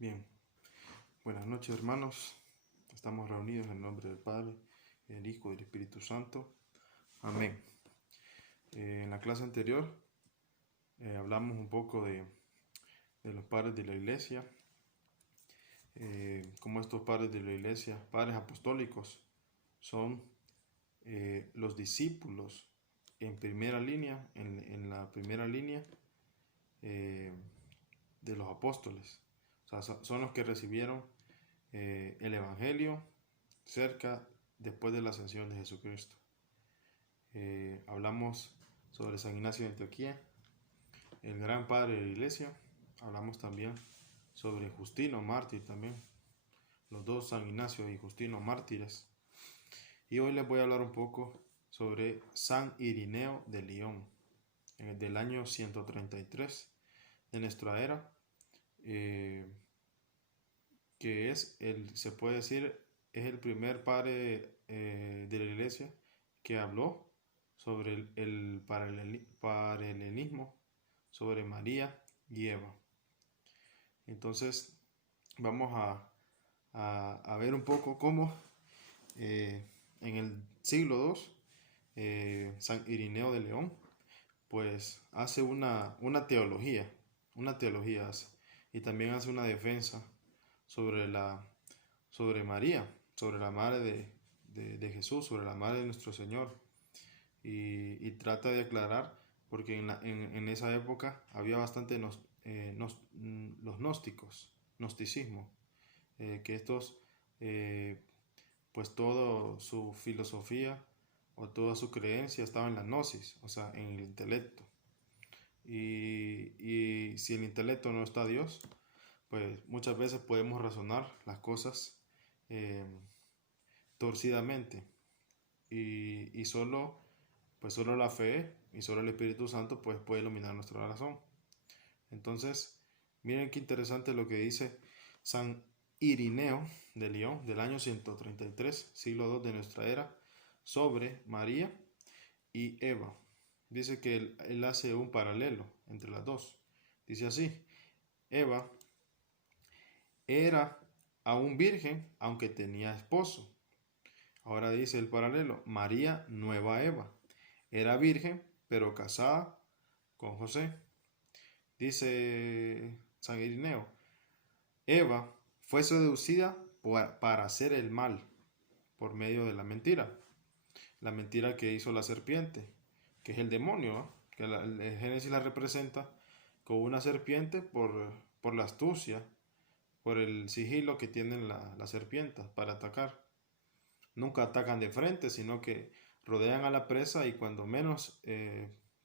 Bien, buenas noches hermanos. Estamos reunidos en el nombre del Padre, del Hijo y del Espíritu Santo. Amén. En la clase anterior hablamos un poco de los padres de la iglesia, cómo estos padres de la iglesia, padres apostólicos, son los discípulos en primera línea, en la primera línea de los apóstoles. O sea, son los que recibieron el Evangelio después de la ascensión de Jesucristo. Hablamos sobre San Ignacio de Antioquía, el gran padre de la iglesia. Hablamos también sobre Justino, mártir también. Los dos, San Ignacio y Justino, mártires. Y hoy les voy a hablar un poco sobre San Irineo de Lyon, del año 133 de nuestra era, que se puede decir, es el primer padre de la iglesia que habló sobre el paralelismo sobre María y Eva. Entonces vamos a ver un poco cómo en el siglo II San Irineo de León pues hace una teología hace, y también hace una defensa sobre María, sobre la madre de Jesús, sobre la madre de nuestro Señor, y trata de aclarar, porque en esa época había bastante los gnósticos, gnosticismo, que estos, pues toda su filosofía o toda su creencia estaba en la gnosis, o sea, en el intelecto. Y si el intelecto no está Dios, pues muchas veces podemos razonar las cosas torcidamente, y solo la fe y solo el Espíritu Santo pues puede iluminar nuestra razón. Entonces miren qué interesante lo que dice San Irineo de Lyon del año 133, siglo II de nuestra era, sobre María y Eva. Dice que él hace un paralelo entre las dos. Dice así: Eva era aún virgen aunque tenía esposo. Ahora dice el paralelo: María, nueva Eva, era virgen pero casada con José. Dice San Irineo: Eva fue seducida para hacer el mal por medio de la mentira que hizo la serpiente, que es el demonio, ¿no? Que el Génesis la representa como una serpiente por la astucia, por el sigilo que tienen las serpientes para atacar. Nunca atacan de frente, sino que rodean a la presa, y cuando menos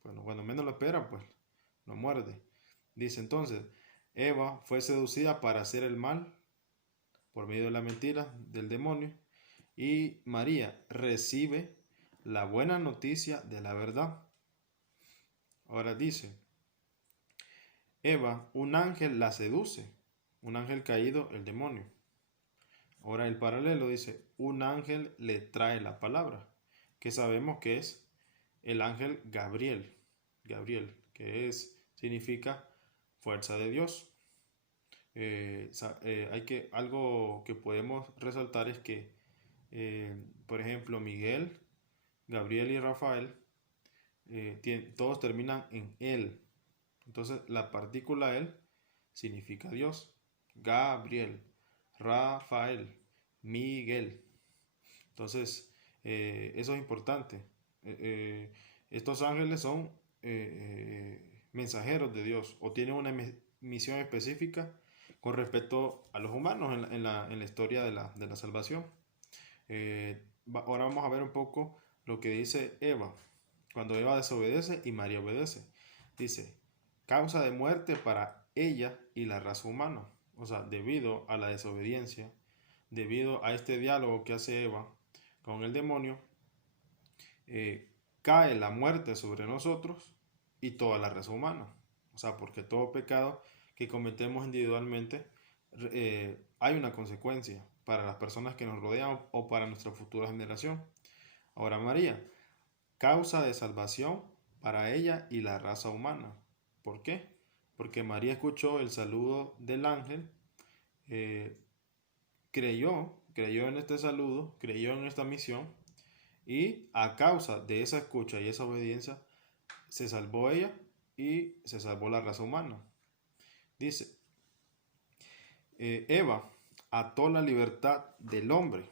lo espera, pues lo muerde. Dice entonces: Eva fue seducida para hacer el mal por medio de la mentira del demonio, y María recibe la buena noticia de la verdad. Ahora dice: Eva, un ángel la seduce, un ángel caído, el demonio. Ahora el paralelo dice: un ángel le trae la palabra, que sabemos que es el ángel Gabriel, que significa fuerza de Dios. Algo que podemos resaltar es que, por ejemplo, Miguel, Gabriel y Rafael, todos terminan en él. Entonces la partícula él significa Dios. Gabriel, Rafael, Miguel. Entonces eso es importante. Estos ángeles son mensajeros de Dios, o tienen una misión específica con respecto a los humanos en la historia de la salvación. Ahora vamos a ver un poco lo que dice Eva, cuando Eva desobedece y María obedece. Dice: causa de muerte para ella y la raza humana. O sea, debido a la desobediencia, debido a este diálogo que hace Eva con el demonio, cae la muerte sobre nosotros y toda la raza humana. O sea, porque todo pecado que cometemos individualmente, hay una consecuencia para las personas que nos rodean o para nuestra futura generación. Ahora María, causa de salvación para ella y la raza humana. ¿Por qué? Porque María escuchó el saludo del ángel eh, creyó en este saludo, creyó en esta misión, y a causa de esa escucha y esa obediencia se salvó ella y se salvó la raza humana. Dice, Eva ató la libertad del hombre.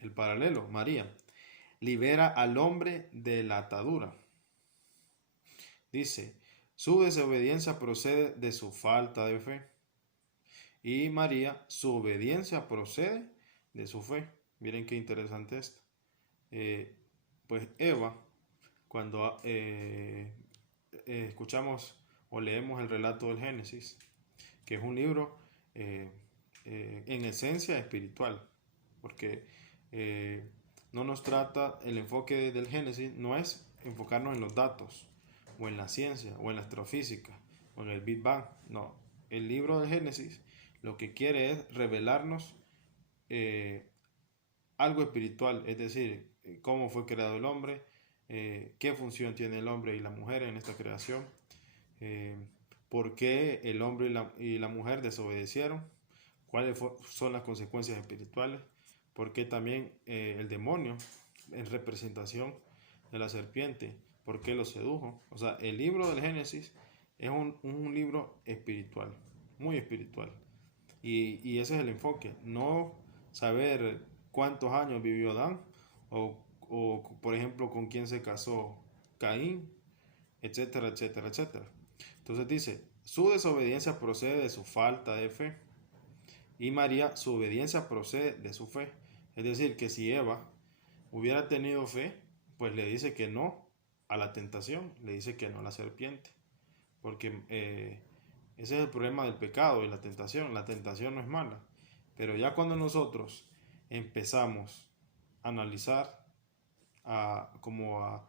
El paralelo, María, libera al hombre de la atadura. Dice, su desobediencia procede de su falta de fe. Y María, su obediencia procede de su fe. Miren qué interesante esto. Eh, pues Eva, cuando escuchamos o leemos el relato del Génesis, que es un libro en esencia espiritual, porque no nos trata, el enfoque del Génesis no es enfocarnos en los datos, o en la ciencia, o en la astrofísica, o en el Big Bang, no. El libro del Génesis lo que quiere es revelarnos algo espiritual, es decir, cómo fue creado el hombre, qué función tiene el hombre y la mujer en esta creación, eh, por qué el hombre y la mujer desobedecieron, cuáles son las consecuencias espirituales, por qué también el demonio, en representación de la serpiente, por qué lo sedujo. O sea, el libro del Génesis es un libro espiritual, muy espiritual. Y ese es el enfoque, no saber cuántos años vivió Adán o por ejemplo, con quién se casó Caín, etcétera, etcétera, etcétera. Entonces dice, su desobediencia procede de su falta de fe y María, su obediencia procede de su fe. Es decir, que si Eva hubiera tenido fe, pues le dice que no a la tentación, le dice que no a la serpiente, porque ese es el problema del pecado y la tentación. La tentación no es mala, pero ya cuando nosotros empezamos a analizar, como a,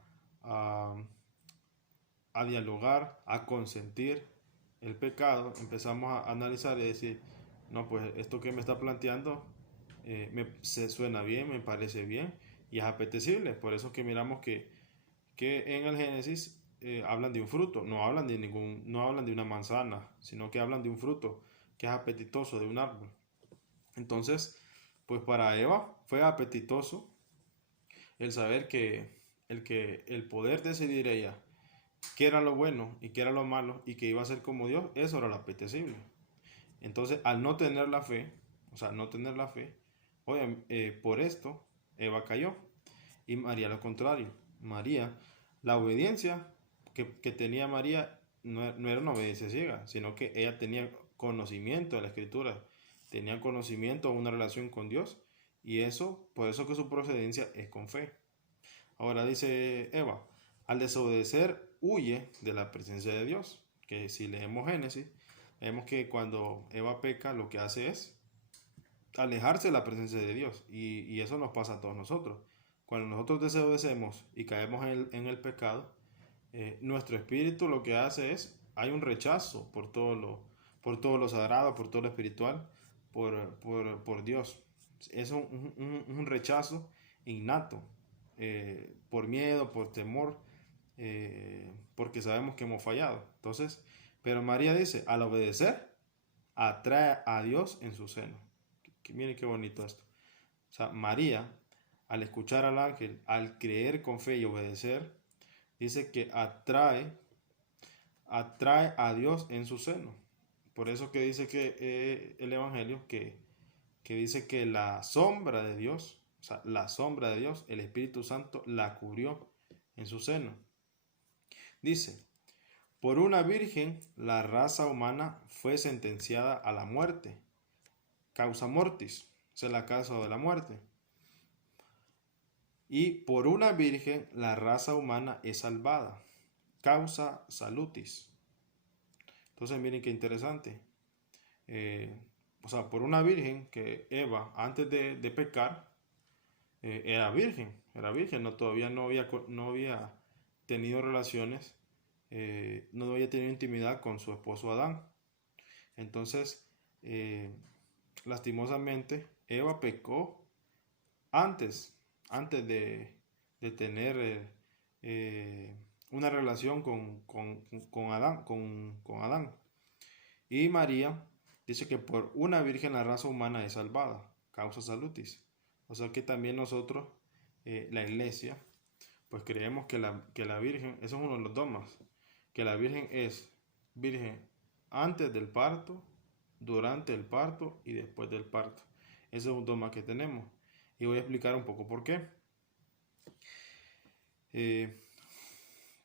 a dialogar, a consentir el pecado, empezamos a analizar y decir, no, pues esto que me está planteando se suena bien, me parece bien y es apetecible. Por eso que miramos que en el Génesis hablan de un fruto, no hablan de una manzana, sino que hablan de un fruto que es apetitoso, de un árbol. Entonces, pues para Eva fue apetitoso el saber que el poder decidir ella qué era lo bueno y qué era lo malo y que iba a ser como Dios, eso era lo apetecible. Entonces, al no tener la fe, o sea, no tener la fe, oye, por esto Eva cayó y María lo contrario. María, la obediencia que tenía María no era una obediencia ciega, sino que ella tenía conocimiento de la escritura, tenía conocimiento de una relación con Dios y eso, por eso que su procedencia es con fe. Ahora dice Eva, al desobedecer huye de la presencia de Dios, que si leemos Génesis, vemos que cuando Eva peca lo que hace es alejarse de la presencia de Dios y eso nos pasa a todos nosotros. Cuando nosotros desobedecemos y caemos en el pecado, nuestro espíritu lo que hace es, hay un rechazo por todo lo sagrado, por todo lo espiritual, por Dios. Es un rechazo innato, por miedo, por temor, porque sabemos que hemos fallado. Entonces, pero María dice, al obedecer, atrae a Dios en su seno. Miren qué bonito esto. O sea, María, al escuchar al ángel, al creer con fe y obedecer, dice que atrae a Dios en su seno. Por eso que dice que el Evangelio, que dice que la sombra de Dios, o sea, la sombra de Dios, el Espíritu Santo, la cubrió en su seno. Dice, por una virgen la raza humana fue sentenciada a la muerte, causa mortis, es la causa de la muerte. Y por una virgen la raza humana es salvada, causa salutis. Entonces miren qué interesante. O sea, por una virgen que Eva, antes de pecar, era virgen, no, todavía no había tenido relaciones, no había tenido intimidad con su esposo Adán. Entonces, lastimosamente, Eva pecó antes, antes de tener una relación con Adán. Y María Dice que por una virgen la raza humana es salvada, causa salutis. O sea que también nosotros, la iglesia, pues creemos que la virgen, eso es uno de los dogmas, que la virgen es virgen antes del parto, durante el parto y después del parto. Ese es un dogma que tenemos. Y voy a explicar un poco por qué. Eh,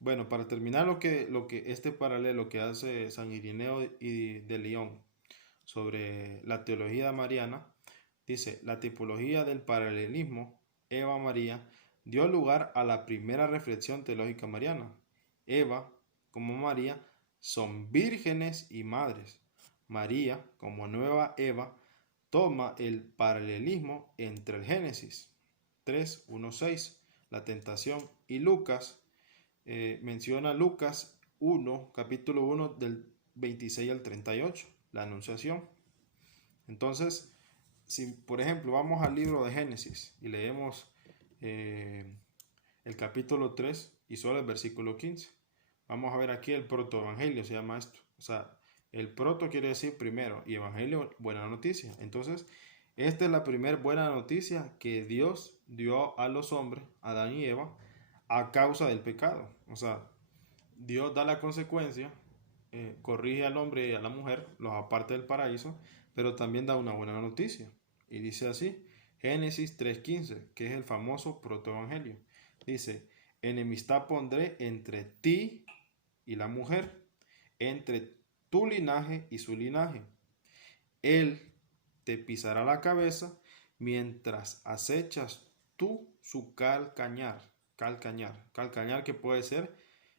bueno, para terminar lo que este paralelo que hace San Irineo y de León sobre la teología mariana, dice, la tipología del paralelismo Eva-María dio lugar a la primera reflexión teológica mariana. Eva, como María, son vírgenes y madres. María, como nueva Eva, toma el paralelismo entre el Génesis 3:1-6, la tentación, y Lucas, menciona Lucas 1, capítulo 1, del 26 al 38, la anunciación. Entonces, si por ejemplo vamos al libro de Génesis y leemos el capítulo 3 y solo el versículo 15, vamos a ver aquí el protoevangelio, se llama esto. O sea, el proto quiere decir primero y evangelio, buena noticia. Entonces, esta es la primera buena noticia que Dios dio a los hombres, Adán y Eva, a causa del pecado. O sea, Dios da la consecuencia, corrige al hombre y a la mujer, los aparta del paraíso, pero también da una buena noticia. Y dice así, Génesis 3:15, que es el famoso protoevangelio. Dice, enemistad pondré entre ti y la mujer, entre tu linaje y su linaje. Él te pisará la cabeza mientras acechas tú su calcañar. Calcañar que puede ser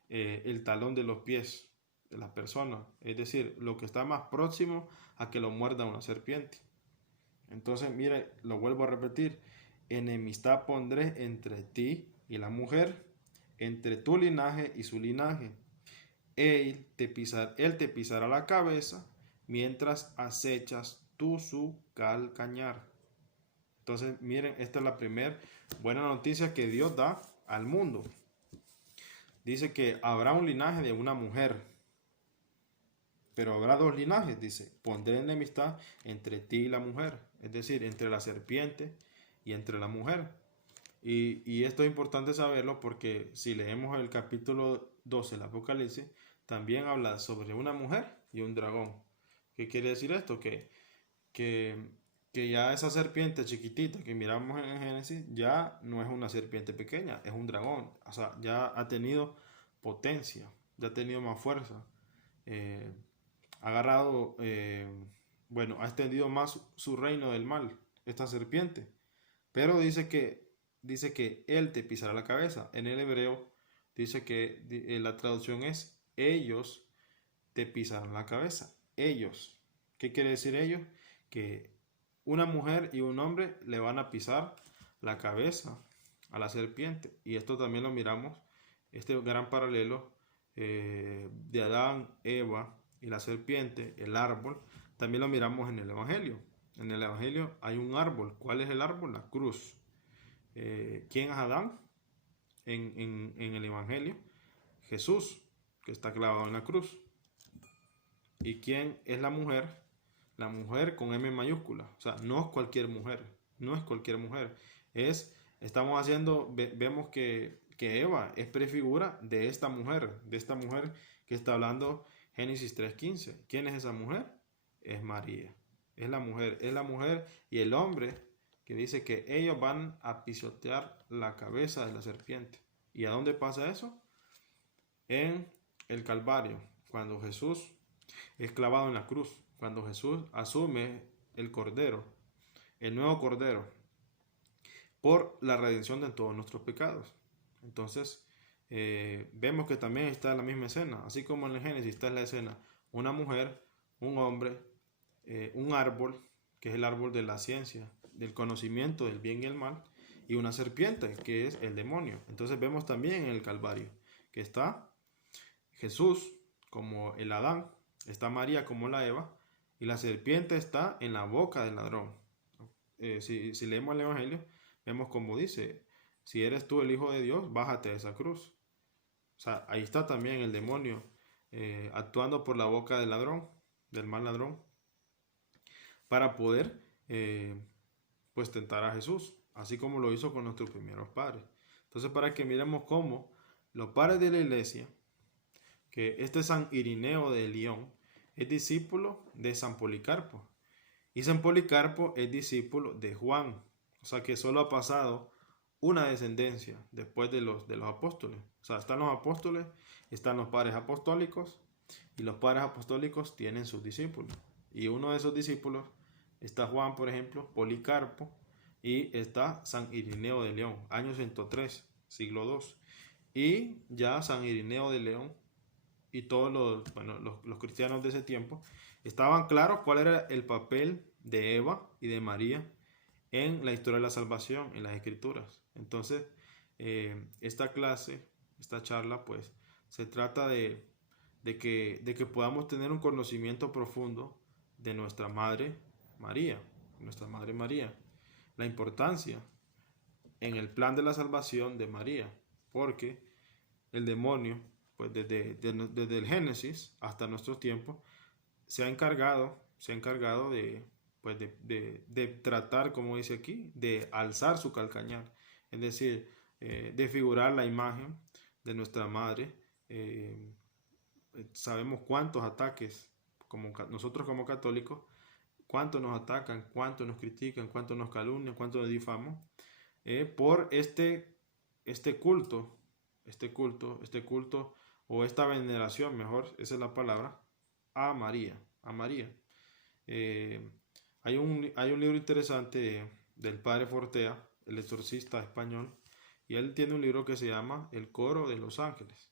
el talón de los pies de la persona, es decir, lo que está más próximo a que lo muerda una serpiente. Entonces, mire, lo vuelvo a repetir, enemistad pondré entre ti y la mujer, entre tu linaje y su linaje. Él te pisará la cabeza mientras acechas tú su calcañar. Entonces, miren, esta es la primera buena noticia que Dios da al mundo. Dice que habrá un linaje de una mujer, pero habrá dos linajes, dice, pondré enemistad entre ti y la mujer, es decir, entre la serpiente y entre la mujer. Y esto es importante saberlo porque si leemos el capítulo 12 del Apocalipsis, también habla sobre una mujer y un dragón. ¿Qué quiere decir esto? Que, que ya esa serpiente chiquitita que miramos en Génesis ya no es una serpiente pequeña, es un dragón. O sea, ya ha tenido potencia, ya ha tenido más fuerza. Ha agarrado, bueno, ha extendido más su reino del mal, esta serpiente. Pero dice que él te pisará la cabeza. En el hebreo dice que la traducción es ellos te pisarán la cabeza. Ellos. ¿Qué quiere decir ellos? Que una mujer y un hombre le van a pisar la cabeza a la serpiente. Y esto también lo miramos, este gran paralelo de Adán, Eva y la serpiente, el árbol, también lo miramos en el Evangelio. En el Evangelio hay un árbol. ¿Cuál es el árbol? La cruz. ¿Quién es Adán? En el Evangelio, Jesús, que está clavado en la cruz. ¿Y quién es la mujer? La mujer con M mayúscula. O sea, no es cualquier mujer. No es cualquier mujer. Estamos haciendo, vemos que Eva es prefigura de esta mujer que está hablando Génesis 3:15. ¿Quién es esa mujer? Es María. Es la mujer y el hombre que dice que ellos van a pisotear la cabeza de la serpiente. ¿Y a dónde pasa eso? En el Calvario, cuando Jesús es clavado en la cruz, cuando Jesús asume el cordero, el nuevo cordero, por la redención de todos nuestros pecados. Entonces, vemos que también está en la misma escena, así como en el Génesis está en la escena una mujer, un hombre, un árbol, que es el árbol de la ciencia, del conocimiento del bien y el mal, y una serpiente, que es el demonio. Entonces vemos también en el Calvario que está Jesús como el Adán, está María como la Eva, y la serpiente está en la boca del ladrón. Si leemos el Evangelio, vemos como dice, si eres tú el Hijo de Dios, bájate de esa cruz. O sea, ahí está también el demonio actuando por la boca del ladrón, del mal ladrón. para poder pues tentar a Jesús, así como lo hizo con nuestros primeros padres. Entonces, para que miremos cómo los padres de la iglesia, que este San Irineo de León es discípulo de San Policarpo, y San Policarpo es discípulo de Juan, o sea que solo ha pasado una descendencia después de los apóstoles. O sea, están los apóstoles, están los padres apostólicos, y los padres apostólicos tienen sus discípulos. Y uno de esos discípulos está Juan, por ejemplo, Policarpo, y está San Irineo de León, año 103, siglo II. Y ya San Irineo de León y todos los cristianos de ese tiempo estaban claros cuál era el papel de Eva y de María en la historia de la salvación, en las escrituras. Entonces, esta clase, esta charla, pues, se trata de que podamos tener un conocimiento profundo de nuestra Madre María, la importancia en el plan de la salvación de María, porque el demonio, pues desde el Génesis hasta nuestros tiempos, se ha encargado de tratar, como dice aquí, de alzar su calcañar, es decir, de figurar la imagen de nuestra madre. Sabemos cuántos ataques, nosotros como católicos, cuánto nos atacan, cuánto nos critican, cuánto nos calumnian, cuánto nos difaman, por este culto, o esta veneración, mejor, esa es la palabra, a María. Hay un libro interesante del padre Fortea, el exorcista español, y él tiene un libro que se llama El Coro de los Ángeles.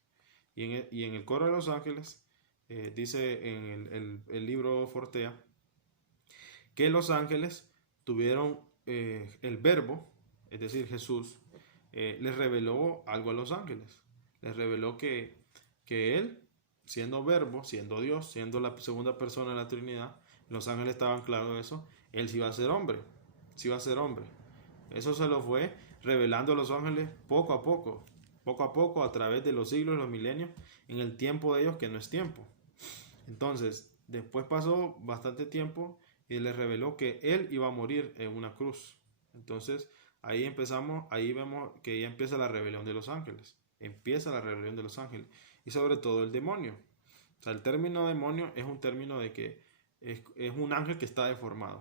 Y en el Coro de los Ángeles dice en el libro Fortea que los ángeles tuvieron el verbo, es decir, Jesús, les reveló algo a los ángeles. Les reveló que él, siendo verbo, siendo Dios, siendo la segunda persona de la Trinidad, los ángeles estaban claros de eso, él sí iba a ser hombre, Eso se lo fue revelando a los ángeles poco a poco, a través de los siglos y los milenios, en el tiempo de ellos que no es tiempo. Entonces, después pasó bastante tiempo y les reveló que él iba a morir en una cruz. Entonces, ahí vemos que ya empieza la rebelión de los ángeles. Y sobre todo el demonio. O sea, el término demonio es un término de que es un ángel que está deformado.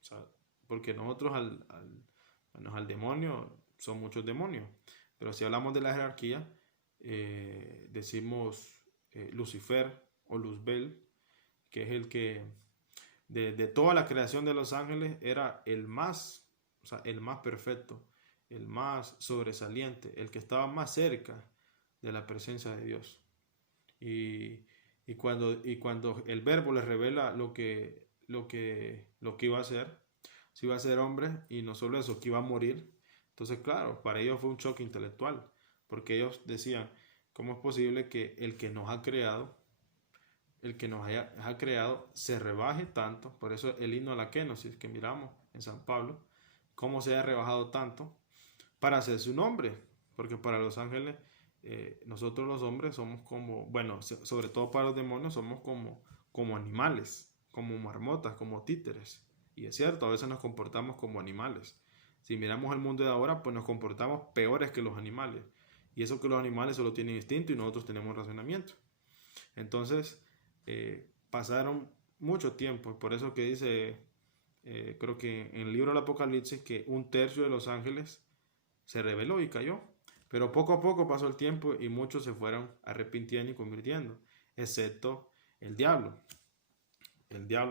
O sea, porque nosotros al demonio son muchos demonios. Pero si hablamos de la jerarquía, decimos Lucifer o Luzbel, que es el que de toda la creación de los ángeles era el más perfecto, el más sobresaliente, el que estaba más cerca de la presencia de Dios. Y cuando el verbo les revela lo que iba a hacer, si iba a ser hombre, y no solo eso, que iba a morir. Entonces, claro, para ellos fue un choque intelectual, porque ellos decían, ¿cómo es posible que el que nos ha creado, se rebaje tanto? Por eso el himno a la kenosis que miramos en San Pablo, cómo se ha rebajado tanto para hacer su nombre, porque para los ángeles, nosotros los hombres somos como, bueno, sobre todo para los demonios, somos como animales, como marmotas, como títeres. Y es cierto, a veces nos comportamos como animales. Si miramos el mundo de ahora, pues nos comportamos peores que los animales. Y eso que los animales solo tienen instinto y nosotros tenemos razonamiento. Entonces, pasaron mucho tiempo. Por eso que dice, creo que en el libro del Apocalipsis, que 1/3 de los ángeles se rebeló y cayó. Pero poco a poco pasó el tiempo y muchos se fueron arrepintiendo y convirtiendo, excepto el diablo,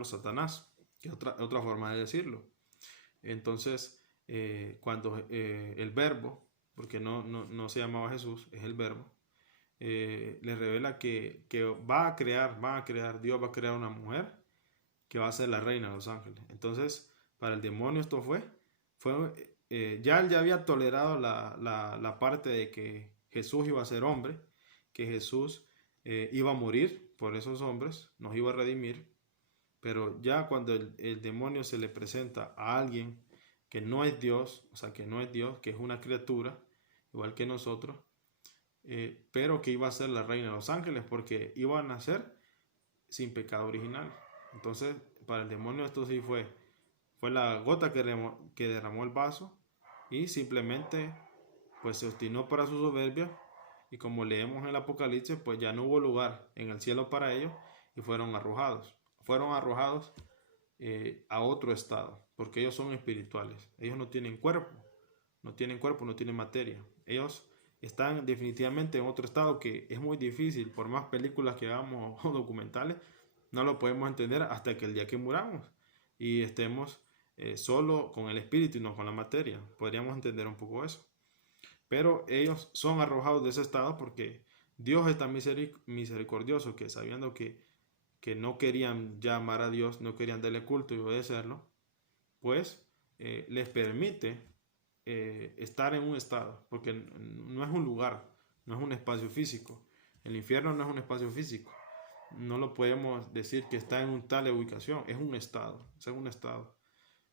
Satanás, que es otra forma de decirlo. Entonces, cuando el verbo, porque no se llamaba Jesús, es el verbo, le revela que Dios va a crear una mujer que va a ser la reina de los ángeles. Entonces, para el demonio esto fue ya él ya había tolerado la parte de que Jesús iba a ser hombre, que Jesús iba a morir por esos hombres, nos iba a redimir, pero ya cuando el demonio se le presenta a alguien que no es Dios, o sea, que no es Dios, que es una criatura, igual que nosotros, pero que iba a ser la reina de los ángeles, porque iba a nacer sin pecado original. Entonces, para el demonio esto sí fue la gota que derramó el vaso, y simplemente pues se obstinó para su soberbia, y como leemos en el Apocalipsis, pues ya no hubo lugar en el cielo para ellos y fueron arrojados. Fueron arrojados a otro estado, porque ellos son espirituales. Ellos no tienen cuerpo, no tienen materia. Ellos están definitivamente en otro estado que es muy difícil, por más películas que hagamos o documentales, no lo podemos entender hasta que el día que muramos y estemos solo con el espíritu y no con la materia. Podríamos entender un poco eso. Pero ellos son arrojados de ese estado porque Dios es tan misericordioso que, sabiendo que no querían llamar a Dios, no querían darle culto y obedecerlo, pues les permite estar en un estado, porque no es un lugar, no es un espacio físico. El infierno no es un espacio físico. No lo podemos decir que está en un tal ubicación, es un estado, es un estado.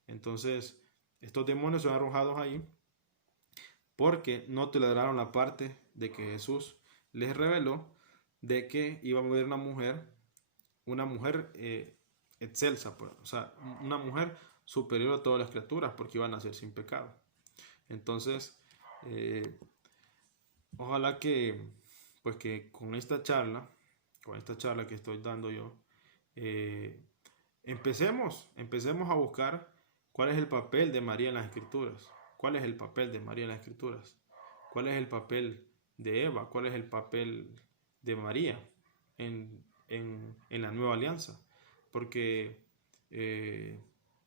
Entonces, estos demonios son arrojados ahí porque no toleraron la parte de que Jesús les reveló de que iba a haber una mujer excelsa, pues, o sea, una mujer superior a todas las criaturas, porque iban a nacer sin pecado. Entonces, ojalá que, pues que con esta charla que estoy dando yo, empecemos a buscar cuál es el papel de María en las Escrituras, cuál es el papel de María en las Escrituras, cuál es el papel de Eva, cuál es el papel de María en la nueva alianza, porque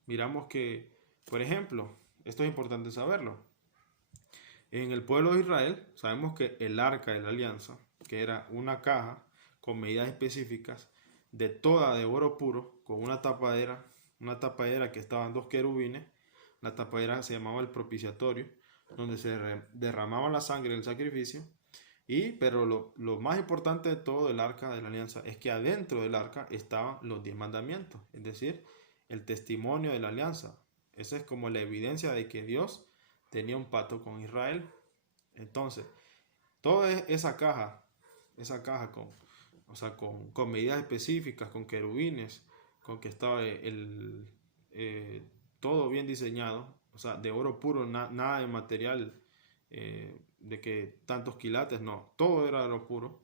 miramos que, por ejemplo, esto es importante saberlo, en el pueblo de Israel sabemos que el arca de la alianza, que era una caja con medidas específicas, toda de oro puro, con una tapadera que estaban dos querubines. La tapadera se llamaba el propiciatorio, donde se derramaba la sangre del sacrificio. Pero lo más importante de todo el arca de la alianza es que adentro del arca estaban los 10 mandamientos, es decir, el testimonio de la alianza. Esa es como la evidencia de que Dios tenía un pacto con Israel. Entonces, toda esa caja con medidas específicas, con querubines, con que estaba todo bien diseñado, o sea, de oro puro, nada de material de que tantos quilates, no, todo era de oro puro,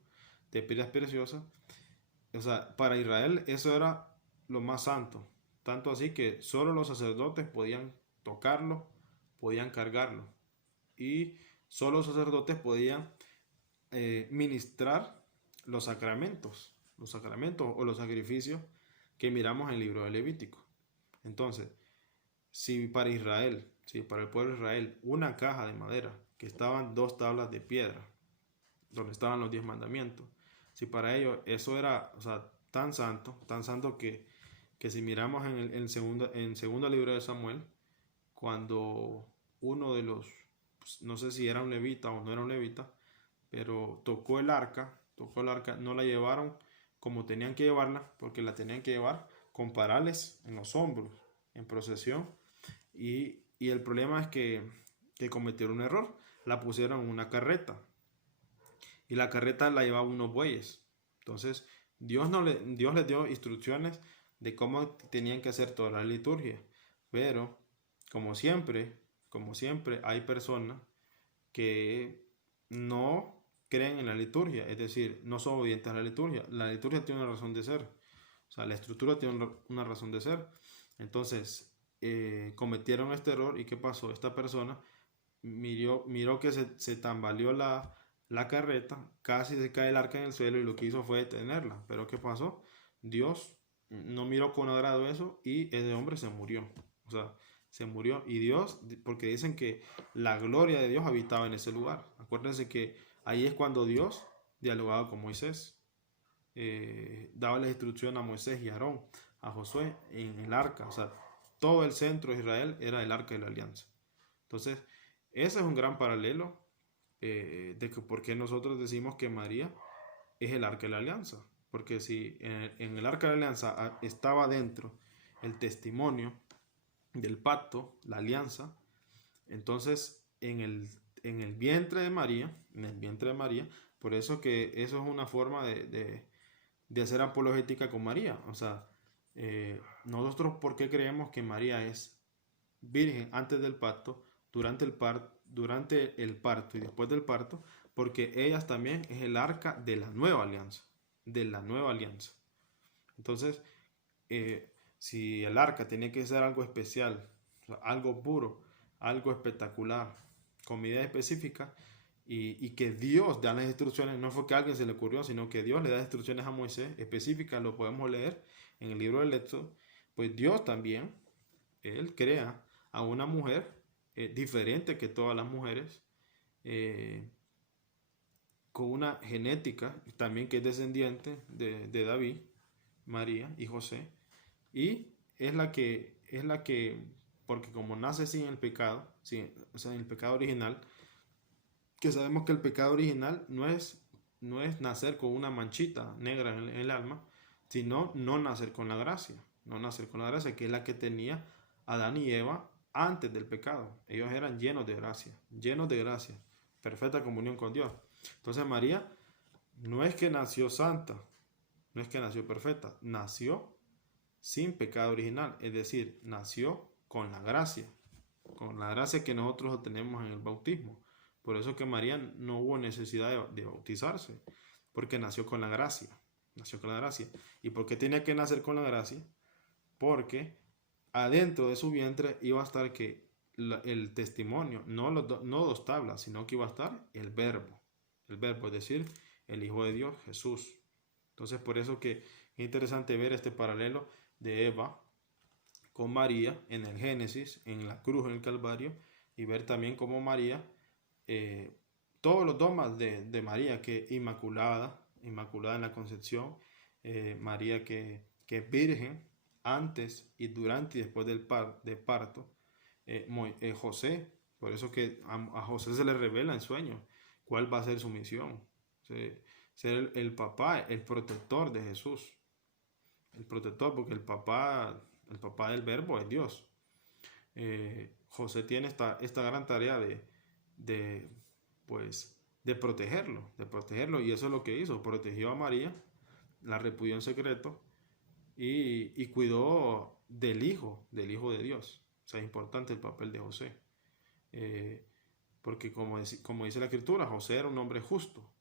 de piedras preciosas. O sea, para Israel eso era lo más santo, tanto así que solo los sacerdotes podían tocarlo, podían cargarlo, y solo los sacerdotes podían ministrar los sacramentos o los sacrificios que miramos en el libro de Levítico. Entonces, si para el pueblo de Israel, una caja de madera, que estaban 2 tablas de piedra, donde estaban los 10 mandamientos, si para ellos eso era, o sea, tan santo que si miramos en el segundo libro de Samuel, cuando uno de los, pues, no sé si era un levita o no era un levita, pero tocó el arca, no la llevaron como tenían que llevarla, porque la tenían que llevar con parales en los hombros, en procesión, y el problema es que cometieron un error, la pusieron en una carreta, y la carreta la llevaba unos bueyes. Entonces Dios les dio instrucciones de cómo tenían que hacer toda la liturgia, pero como siempre hay personas que no creen en la liturgia, es decir, no son obedientes a la liturgia. La liturgia tiene una razón de ser, o sea, la estructura tiene una razón de ser. Entonces, cometieron este error, y ¿qué pasó? Esta persona miró que se tambaleó la carreta, casi se cae el arca en el suelo, y lo que hizo fue detenerla. Pero ¿qué pasó? Dios no miró con agrado eso, y ese hombre se murió. O sea, se murió, y Dios, porque dicen que la gloria de Dios habitaba en ese lugar. Acuérdense que ahí es cuando Dios dialogaba con Moisés, daba la instrucción a Moisés y a Aarón, a Josué en el arca. O sea, todo el centro de Israel era el arca de la alianza. Entonces, ese es un gran paralelo de que por qué nosotros decimos que María es el arca de la alianza. Porque si en el arca de la alianza estaba dentro el testimonio del pacto, la alianza, entonces en el vientre de María, por eso que eso es una forma de hacer apologética con María. O sea, Nosotros, ¿por qué creemos que María es virgen antes del parto, durante el parto y después del parto? Porque ella también es el arca de la nueva alianza, de la nueva alianza. Entonces, si el arca tiene que ser algo especial, o sea, algo puro, algo espectacular, con medida específica, y que Dios da las instrucciones, no fue que a alguien se le ocurrió, sino que Dios le da instrucciones a Moisés específicas, lo podemos leer en el libro del Éxodo. Pues Dios también, Él crea a una mujer diferente que todas las mujeres, eh, con una genética también que es descendiente de David, María y José, y es la que, porque como nace sin el pecado, o sea, el pecado original, que sabemos que el pecado original no es nacer con una manchita negra en el alma, sino no nacer con la gracia, no nacer con la gracia, que es la que tenía Adán y Eva antes del pecado. Ellos eran llenos de gracia, perfecta comunión con Dios. Entonces María no es que nació santa, no es que nació perfecta, nació sin pecado original, es decir, nació con la gracia que nosotros obtenemos en el bautismo. Por eso que María no hubo necesidad de bautizarse, porque nació con la gracia, nació con la gracia. ¿Y por qué tenía que nacer con la gracia? Porque adentro de su vientre iba a estar el testimonio, no dos tablas, sino que iba a estar el verbo, es decir, el Hijo de Dios, Jesús. Entonces, por eso que es interesante ver este paralelo de Eva con María en el Génesis, en la cruz, en el Calvario, y ver también cómo María, todos los dogmas de María, que inmaculada en la concepción, María que es virgen antes y durante y después del parto, José, por eso que a José se le revela en sueños cuál va a ser su misión, ser el papá, el protector de Jesús, el protector, porque el papá del verbo es Dios. José tiene esta gran tarea de, pues, de protegerlo, y eso es lo que hizo, protegió a María, la repudió en secreto, y cuidó del hijo de Dios. O sea, es importante el papel de José. Porque como dice la escritura, José era un hombre justo.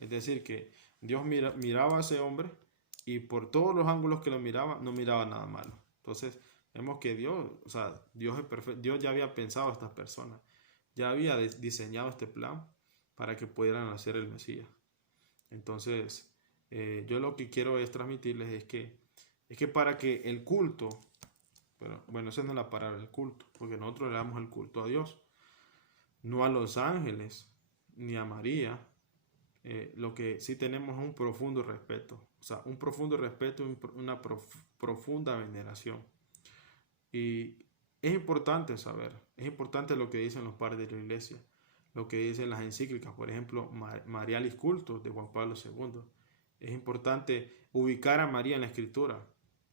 Es decir, que Dios miraba a ese hombre, y por todos los ángulos que lo miraba, no miraba nada malo. Entonces, vemos que Dios, o sea, Dios es perfecto. Dios ya había pensado a estas personas, ya había diseñado este plan para que pudieran hacer el Mesías. Entonces, yo lo que quiero es transmitirles es que para que el culto, pero bueno, esa no es la palabra, el culto, porque nosotros le damos el culto a Dios, no a los ángeles, ni a María. Lo que sí tenemos es un profundo respeto, o sea, un profundo respeto y una profunda veneración. Y es importante lo que dicen los padres de la iglesia, lo que dicen las encíclicas, por ejemplo, Marialis Cultus de Juan Pablo II. Es importante ubicar a María en la escritura,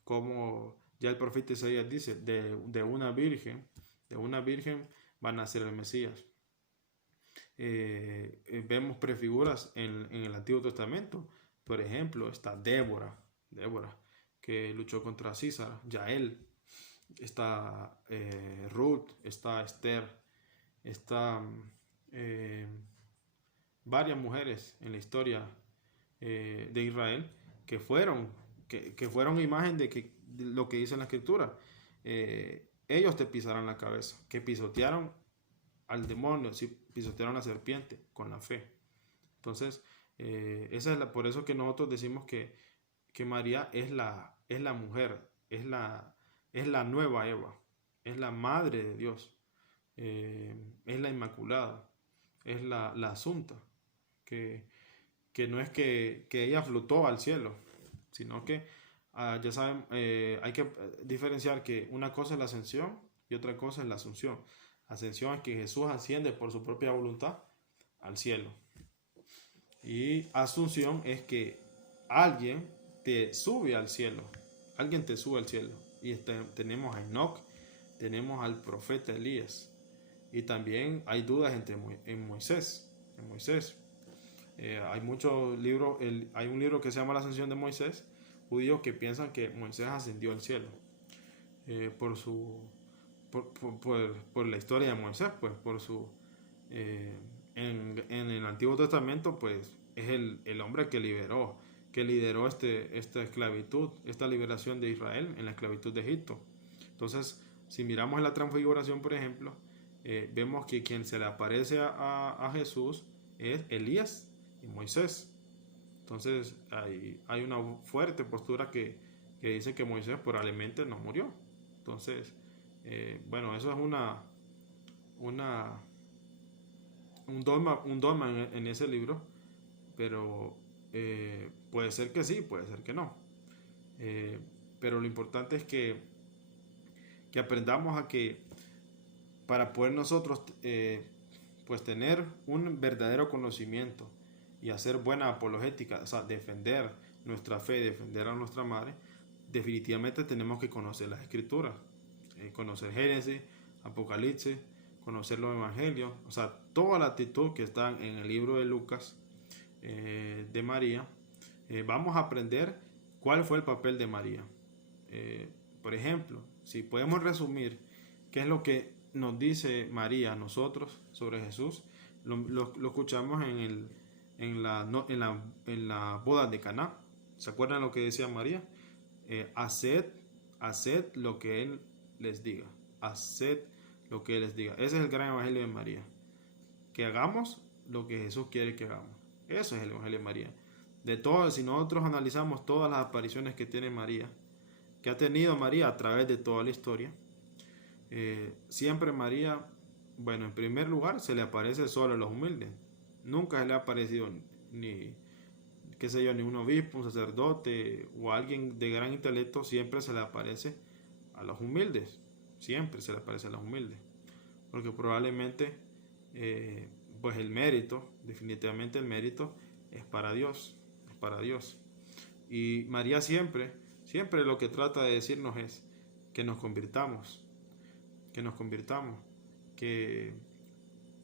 como ya el profeta Isaías dice, de una virgen va a nacer el Mesías. Vemos prefiguras en el Antiguo Testamento. Por ejemplo, está Débora, que luchó contra Císara, Yael, está Ruth, está Esther, está varias mujeres en la historia de Israel que fueron imagen de lo que dice en la escritura. Ellos te pisarán la cabeza, que pisotearon al demonio, si pisotearon a la serpiente con la fe. Entonces, por eso que nosotros decimos que María es la mujer, es la nueva Eva, es la madre de Dios, es la inmaculada, es la asunta, que no es que ella flotó al cielo, sino que ya saben, hay que diferenciar que una cosa es la ascensión y otra cosa es la asunción. Ascensión es que Jesús asciende por su propia voluntad al cielo. Y asunción es que alguien te sube al cielo. Alguien te sube al cielo. Y tenemos a Enoch, tenemos al profeta Elías. Y también hay dudas en Moisés. Hay muchos libros. Hay un libro que se llama La Ascensión de Moisés, judíos que piensan que Moisés ascendió al cielo por su por la historia de Moisés, pues por su eh, en el Antiguo Testamento, pues es el hombre que lideró esta esclavitud, esta liberación de Israel en la esclavitud de Egipto. Entonces, si miramos en la transfiguración, por ejemplo, vemos que quien se le aparece a Jesús es Elías y Moisés. Entonces, hay una fuerte postura que dice que Moisés probablemente no murió. Entonces, bueno, eso es una un dogma en ese libro, pero puede ser que sí, puede ser que no. Eh, pero lo importante es que aprendamos a que para poder nosotros pues tener un verdadero conocimiento y hacer buena apologética, o sea, defender nuestra fe, defender a nuestra madre, definitivamente tenemos que conocer las escrituras, conocer Génesis, Apocalipsis, conocer los evangelios, o sea, toda la actitud que está en el libro de Lucas de María. Vamos a aprender cuál fue el papel de María. Por ejemplo, si podemos resumir qué es lo que nos dice María a nosotros sobre Jesús, lo escuchamos en la boda de Caná. ¿Se acuerdan lo que decía María? Haced lo que Él les diga. Haced lo que Él les diga. Ese es el gran evangelio de María. Que hagamos lo que Jesús quiere que hagamos. Eso es el evangelio de María. De todo, si nosotros analizamos todas las apariciones que tiene María, que ha tenido María a través de toda la historia, siempre María, bueno, en primer lugar se le aparece solo a los humildes. Nunca se le ha aparecido ni, qué sé yo, ni un obispo, un sacerdote o alguien de gran intelecto. Siempre se le aparece a los humildes. Siempre se le aparece a los humildes. Porque probablemente, pues el mérito, definitivamente el mérito es para Dios. Es para Dios. Y María siempre lo que trata de decirnos es que nos convirtamos, que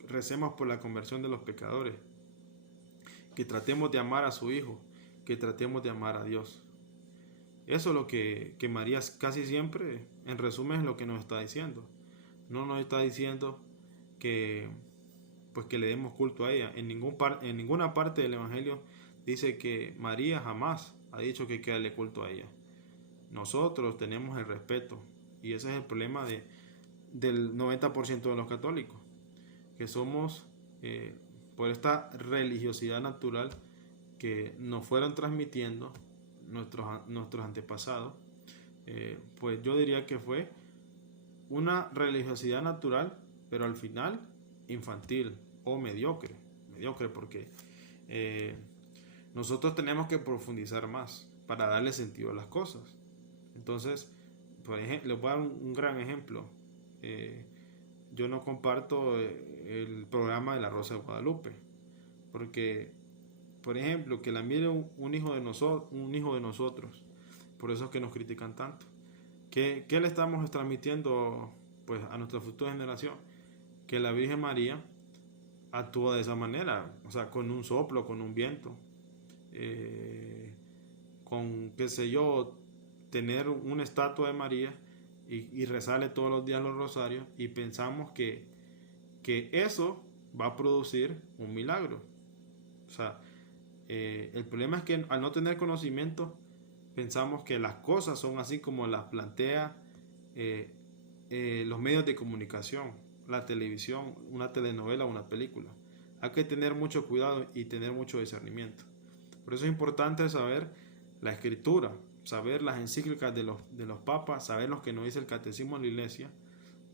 recemos por la conversión de los pecadores, que tratemos de amar a su Hijo, que tratemos de amar a Dios. Eso es lo que María casi siempre, en resumen, es lo que nos está diciendo. No nos está diciendo que, pues, que le demos culto a ella. En ninguna parte del Evangelio dice que María jamás ha dicho que hay que darle culto a ella. Nosotros tenemos el respeto, y ese es el problema del 90% de los católicos, que somos por esta religiosidad natural que nos fueron transmitiendo nuestros antepasados. Pues yo diría que fue una religiosidad natural, pero al final infantil o mediocre porque nosotros tenemos que profundizar más para darle sentido a las cosas. Entonces, por ejemplo, les voy a dar un gran ejemplo. Yo no comparto el programa de la Rosa de Guadalupe, porque, por ejemplo, que la mire un hijo de nosotros, por eso es que nos critican tanto. ¿Qué le estamos transmitiendo, pues, a nuestra futura generación? Que la Virgen María actúa de esa manera, o sea, con un soplo, con un viento, con, qué sé yo, tener una estatua de María y rezarle todos los días los rosarios, y pensamos que eso va a producir un milagro. O sea, el problema es que al no tener conocimiento pensamos que las cosas son así como las plantea los medios de comunicación, la televisión, una telenovela o una película. Hay que tener mucho cuidado y tener mucho discernimiento. Por eso es importante saber la escritura, saber las encíclicas de los papas, saber lo que nos dice el catecismo de la iglesia,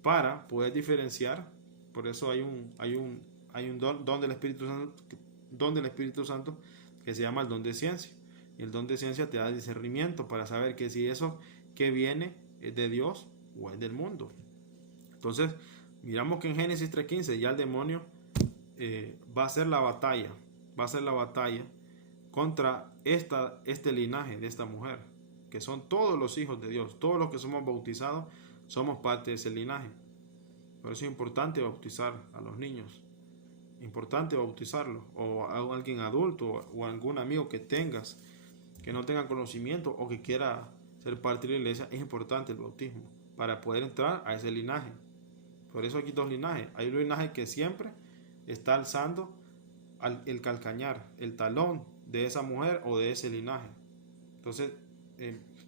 para poder diferenciar. Por eso hay un don del Espíritu Santo que se llama el don de ciencia. Y el don de ciencia te da discernimiento para saber que si eso que viene es de Dios o es del mundo. Entonces, miramos que en Génesis 3:15 ya el demonio va a hacer la batalla contra este linaje de esta mujer, que son todos los hijos de Dios. Todos los que somos bautizados somos parte de ese linaje. Por eso es importante bautizar a los niños, importante bautizarlos, o a alguien adulto o a algún amigo que tengas que no tenga conocimiento o que quiera ser parte de la iglesia, es importante el bautismo para poder entrar a ese linaje. Por eso hay dos linajes. Hay un linaje que siempre está alzando el calcañar, el talón de esa mujer o de ese linaje. Entonces,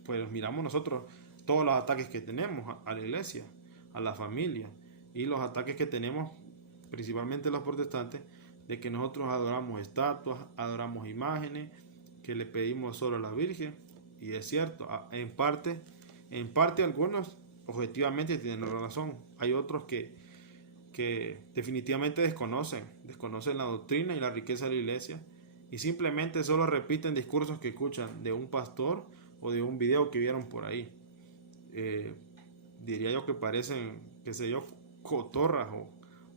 pues miramos nosotros todos los ataques que tenemos a la iglesia, a la familia, y los ataques que tenemos, principalmente los protestantes, de que nosotros adoramos estatuas, adoramos imágenes, que le pedimos solo a la Virgen, y es cierto, en parte algunos objetivamente tienen razón, hay otros que definitivamente desconocen la doctrina y la riqueza de la iglesia, y simplemente solo repiten discursos que escuchan de un pastor o de un video que vieron por ahí. Diría yo que parecen, qué sé yo, cotorras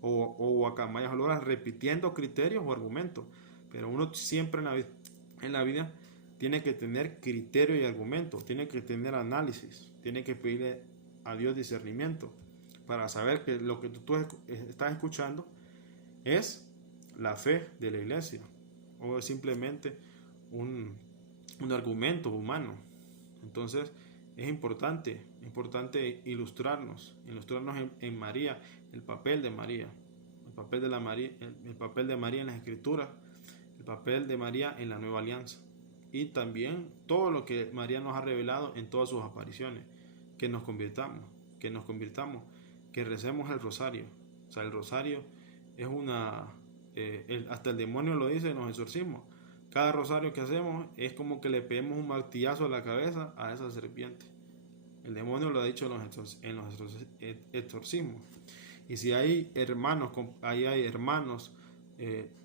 o guacamayas loras repitiendo criterios o argumentos. Pero uno siempre en la vida tiene que tener criterio y argumento, tiene que tener análisis, tiene que pedirle a Dios discernimiento para saber que lo que tú estás escuchando es la fe de la iglesia o es simplemente un argumento humano. Entonces es importante ilustrarnos en María, el papel de María, el papel de María en las Escrituras, el papel de María en la Nueva Alianza y también todo lo que María nos ha revelado en todas sus apariciones, que nos convirtamos, que recemos el rosario. O sea, el rosario es hasta el demonio lo dice en los exorcismos. Cada rosario que hacemos es como que le pegamos un martillazo a la cabeza a esa serpiente. El demonio lo ha dicho en los exorcismos. Y si hay hermanos,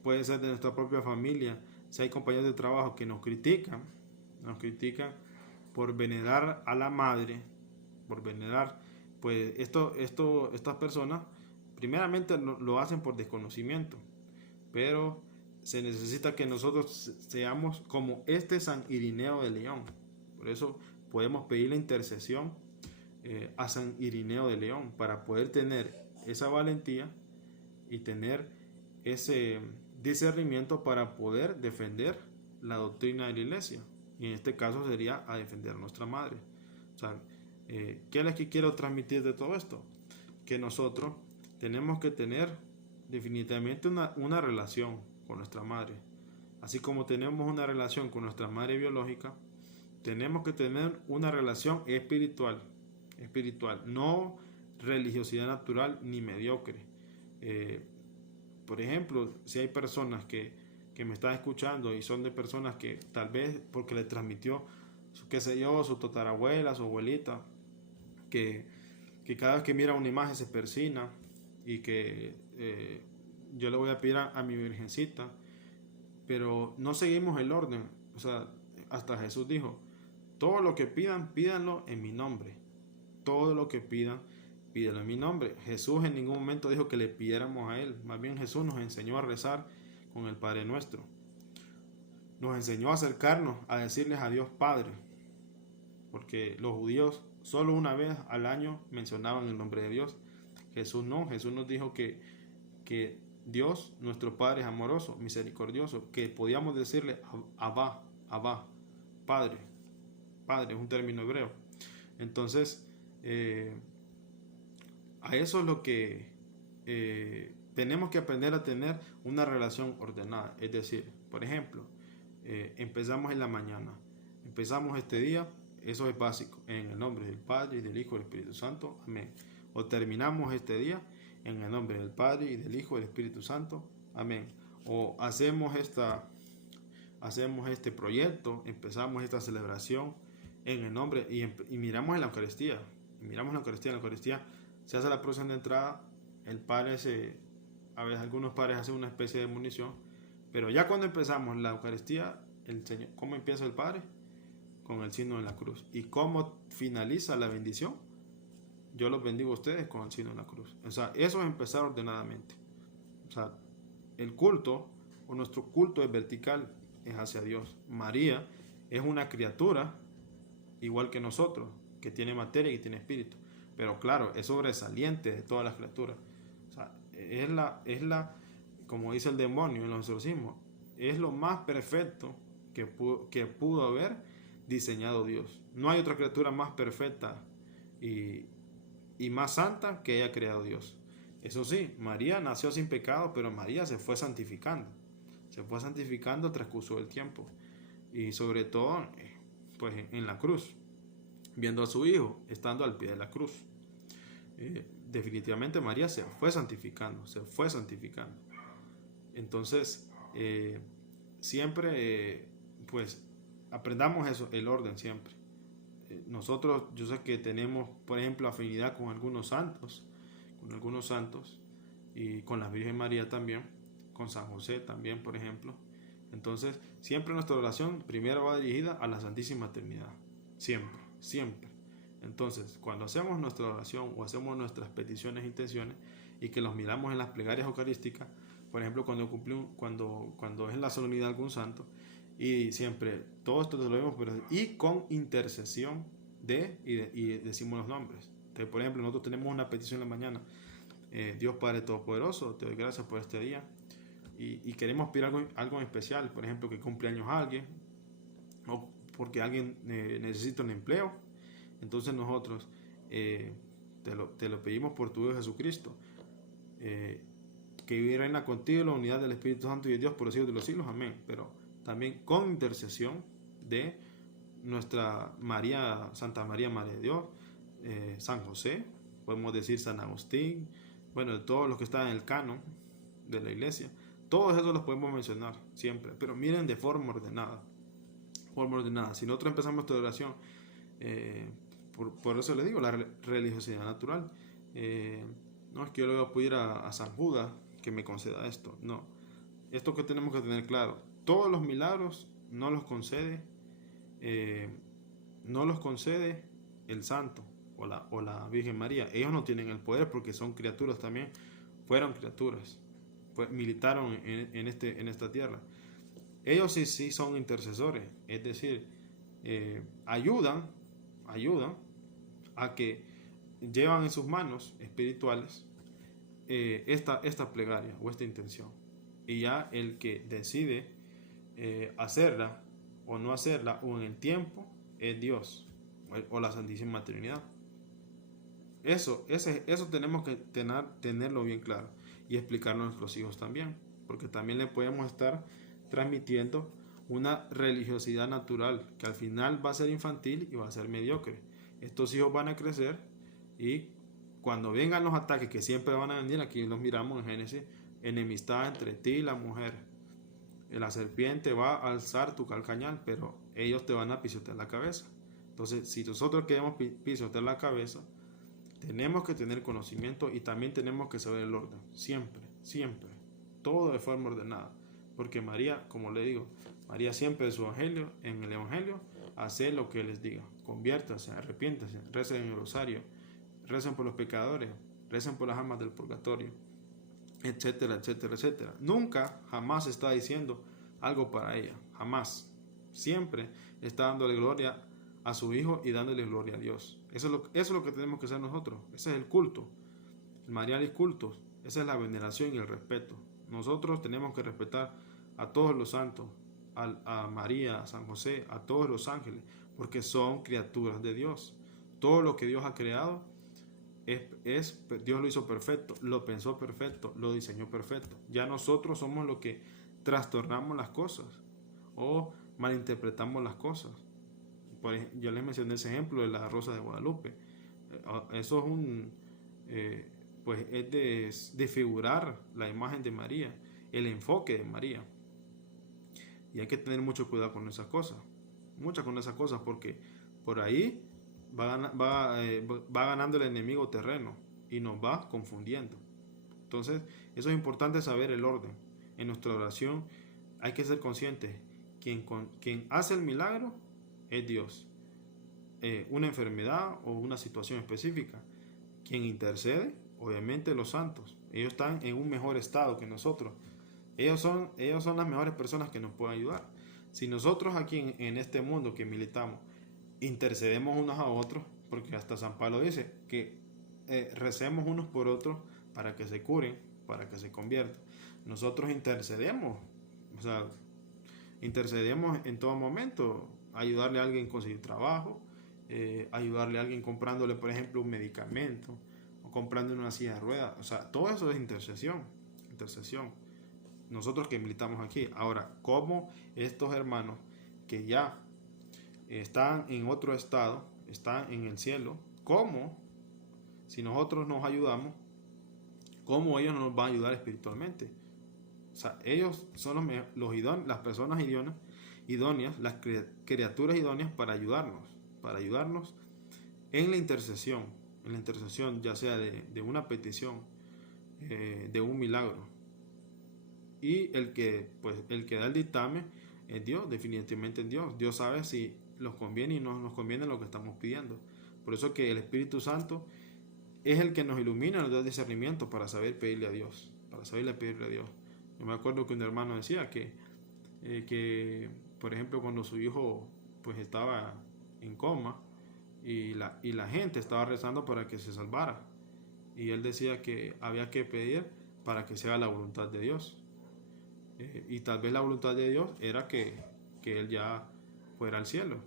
puede ser de nuestra propia familia, si hay compañeros de trabajo que nos critican por venerar a la madre, pues estas personas primeramente lo hacen por desconocimiento, pero se necesita que nosotros seamos como este San Irineo de León. Por eso podemos pedir la intercesión a San Irineo de León para poder tener esa valentía y tener ese discernimiento para poder defender la doctrina de la iglesia. Y en este caso sería a defender a nuestra madre. O sea, ¿qué es lo que quiero transmitir de todo esto? Que nosotros tenemos que tener definitivamente una relación con nuestra madre. Así como tenemos una relación con nuestra madre biológica, tenemos que tener una relación espiritual, no religiosidad natural ni mediocre. Por ejemplo, si hay personas que me están escuchando y son de personas que tal vez porque le transmitió, qué sé yo, su tatarabuela, su abuelita, que cada vez que mira una imagen se persina y que yo le voy a pedir a mi virgencita, pero no seguimos el orden. O sea, hasta Jesús dijo, todo lo que pidan, pídanlo en mi nombre. Todo lo que pidan, pídanlo en mi nombre. Jesús en ningún momento dijo que le pidiéramos a Él. Más bien Jesús nos enseñó a rezar con el Padre Nuestro. Nos enseñó a acercarnos, a decirles a Dios Padre. Porque los judíos solo una vez al año mencionaban el nombre de Dios. Jesús no. Jesús nos dijo que Dios, nuestro Padre, es amoroso, misericordioso, que podíamos decirle Abba, Padre. Padre es un término hebreo. Entonces, a eso es lo que tenemos que aprender a tener una relación ordenada. Es decir, por ejemplo, empezamos en la mañana, empezamos este día, eso es básico, en el nombre del Padre y del Hijo y del Espíritu Santo, amén. O terminamos este día en el nombre del Padre y del Hijo y del Espíritu Santo, amén. O hacemos este proyecto, empezamos esta celebración en el nombre y miramos en la Eucaristía. En la Eucaristía se hace la procesión de entrada, el Padre a veces algunos padres hacen una especie de munición, pero ya cuando empezamos la Eucaristía, el Señor, ¿cómo empieza el Padre? Con el signo de la cruz. ¿Y cómo finaliza la bendición? Yo los bendigo a ustedes con el signo de la cruz. O sea, eso es empezar ordenadamente. O sea, el culto, o nuestro culto es vertical, es hacia Dios. María es una criatura igual que nosotros, que tiene materia y tiene espíritu. Pero claro, es sobresaliente de todas las criaturas. O sea, como dice el demonio en los exorcismos, es lo más perfecto que pudo haber diseñado Dios. No hay otra criatura más perfecta y más santa que haya creado Dios. Eso sí, María nació sin pecado, pero María se fue santificando. Se fue santificando al transcurso del tiempo. Y sobre todo, pues en la cruz, viendo a su hijo, estando al pie de la cruz. Definitivamente María se fue santificando, se fue santificando. Entonces, siempre, pues, aprendamos eso, el orden siempre. Nosotros, yo sé que tenemos, por ejemplo, afinidad con algunos santos, y con la Virgen María también, con San José también, por ejemplo. Entonces, siempre nuestra oración primero va dirigida a la Santísima Trinidad, siempre, siempre. Entonces, cuando hacemos nuestra oración o hacemos nuestras peticiones e intenciones y que los miramos en las plegarias eucarísticas, por ejemplo, cuando es la solemnidad de algún santo, y siempre todo esto lo vemos, pero y con intercesión y decimos los nombres. Entonces, por ejemplo, nosotros tenemos una petición en la mañana: Dios Padre Todopoderoso, te doy gracias por este día, y queremos pedir algo en especial, por ejemplo, que cumpleaños a alguien, o porque alguien necesita un empleo. Entonces nosotros te lo pedimos por tu Hijo Jesucristo, que vive y reina contigo en la unidad del Espíritu Santo y de Dios por los siglos de los siglos. Amén. Pero también con intercesión de nuestra María, Santa María, Madre de Dios, San José, podemos decir San Agustín, bueno, de todos los que están en el canon de la iglesia. Todos esos los podemos mencionar siempre, pero miren, de forma ordenada. Forma ordenada. Si nosotros empezamos nuestra oración, por eso le digo, la religiosidad natural. No es que yo le voy a pedir a San Judas que me conceda esto. No. Esto que tenemos que tener claro: todos los milagros no los concede el santo o la Virgen María. Ellos no tienen el poder porque son criaturas también. Fueron criaturas. Militaron en esta tierra. Ellos sí son intercesores. Es decir, ayudan a que llevan en sus manos espirituales esta plegaria o esta intención. Y ya el que decide hacerla o no hacerla o en el tiempo es Dios o la Santísima Trinidad. Eso tenemos que tenerlo bien claro y explicarlo a nuestros hijos también, porque también le podemos estar transmitiendo una religiosidad natural que al final va a ser infantil y va a ser mediocre. Estos hijos van a crecer y cuando vengan los ataques, que siempre van a venir, aquí los miramos en Génesis: enemistad entre ti y la mujer. La serpiente va a alzar tu calcañal, pero ellos te van a pisotear la cabeza. Entonces, si nosotros queremos pisotear la cabeza, tenemos que tener conocimiento y también tenemos que saber el orden. Siempre, siempre. Todo de forma ordenada. Porque María, como le digo, María siempre en el Evangelio, hace lo que les diga. Conviértase, arrepiéntase, recen en el rosario, recen por los pecadores, recen por las almas del purgatorio, etcétera, etcétera, etcétera. Nunca, jamás está diciendo algo para ella. Jamás. Siempre está dándole gloria a su Hijo y dándole gloria a Dios. Eso es lo que tenemos que hacer nosotros. Ese es el culto. El Marialis cultus. Esa es la veneración y el respeto. Nosotros tenemos que respetar a todos los santos, a María, a San José, a todos los ángeles, porque son criaturas de Dios. Todo lo que Dios ha creado Dios lo hizo perfecto, lo pensó perfecto, lo diseñó perfecto. Ya nosotros somos los que trastornamos las cosas o malinterpretamos las cosas. Yo les mencioné ese ejemplo de la Rosa de Guadalupe. Eso es de desfigurar la imagen de María, el enfoque de María. Y hay que tener mucho cuidado con esas cosas, porque por ahí va ganando el enemigo terreno y nos va confundiendo. Entonces, eso es importante, saber el orden. En nuestra oración hay que ser conscientes: quien hace el milagro es Dios. Una enfermedad o una situación específica, quien intercede, obviamente, los santos. Ellos están en un mejor estado que nosotros. Ellos son las mejores personas que nos pueden ayudar. Si nosotros aquí en este mundo que militamos intercedemos unos a otros, porque hasta San Pablo dice que recemos unos por otros para que se curen, para que se conviertan. Nosotros intercedemos, o sea, intercedemos en todo momento, ayudarle a alguien a conseguir trabajo, ayudarle a alguien comprándole, por ejemplo, un medicamento o comprando una silla de ruedas. O sea, todo eso es intercesión. Nosotros que militamos aquí. Ahora, ¿cómo estos hermanos que ya están en otro estado, están en el cielo, cómo, si nosotros nos ayudamos, cómo ellos nos van a ayudar espiritualmente? O sea, ellos son los idóneos, las personas idóneas, las criaturas idóneas para ayudarnos en la intercesión, ya sea de una petición, de un milagro. Y el que da el dictamen es Dios, definitivamente es Dios. Dios sabe si nos conviene y no nos conviene lo que estamos pidiendo. Por eso que el Espíritu Santo es el que nos ilumina, nos da discernimiento para saber pedirle a Dios, Yo me acuerdo que un hermano decía que por ejemplo, cuando su hijo pues estaba en coma y la gente estaba rezando para que se salvara, y él decía que había que pedir para que sea la voluntad de Dios. Y tal vez la voluntad de Dios era que él ya fuera al cielo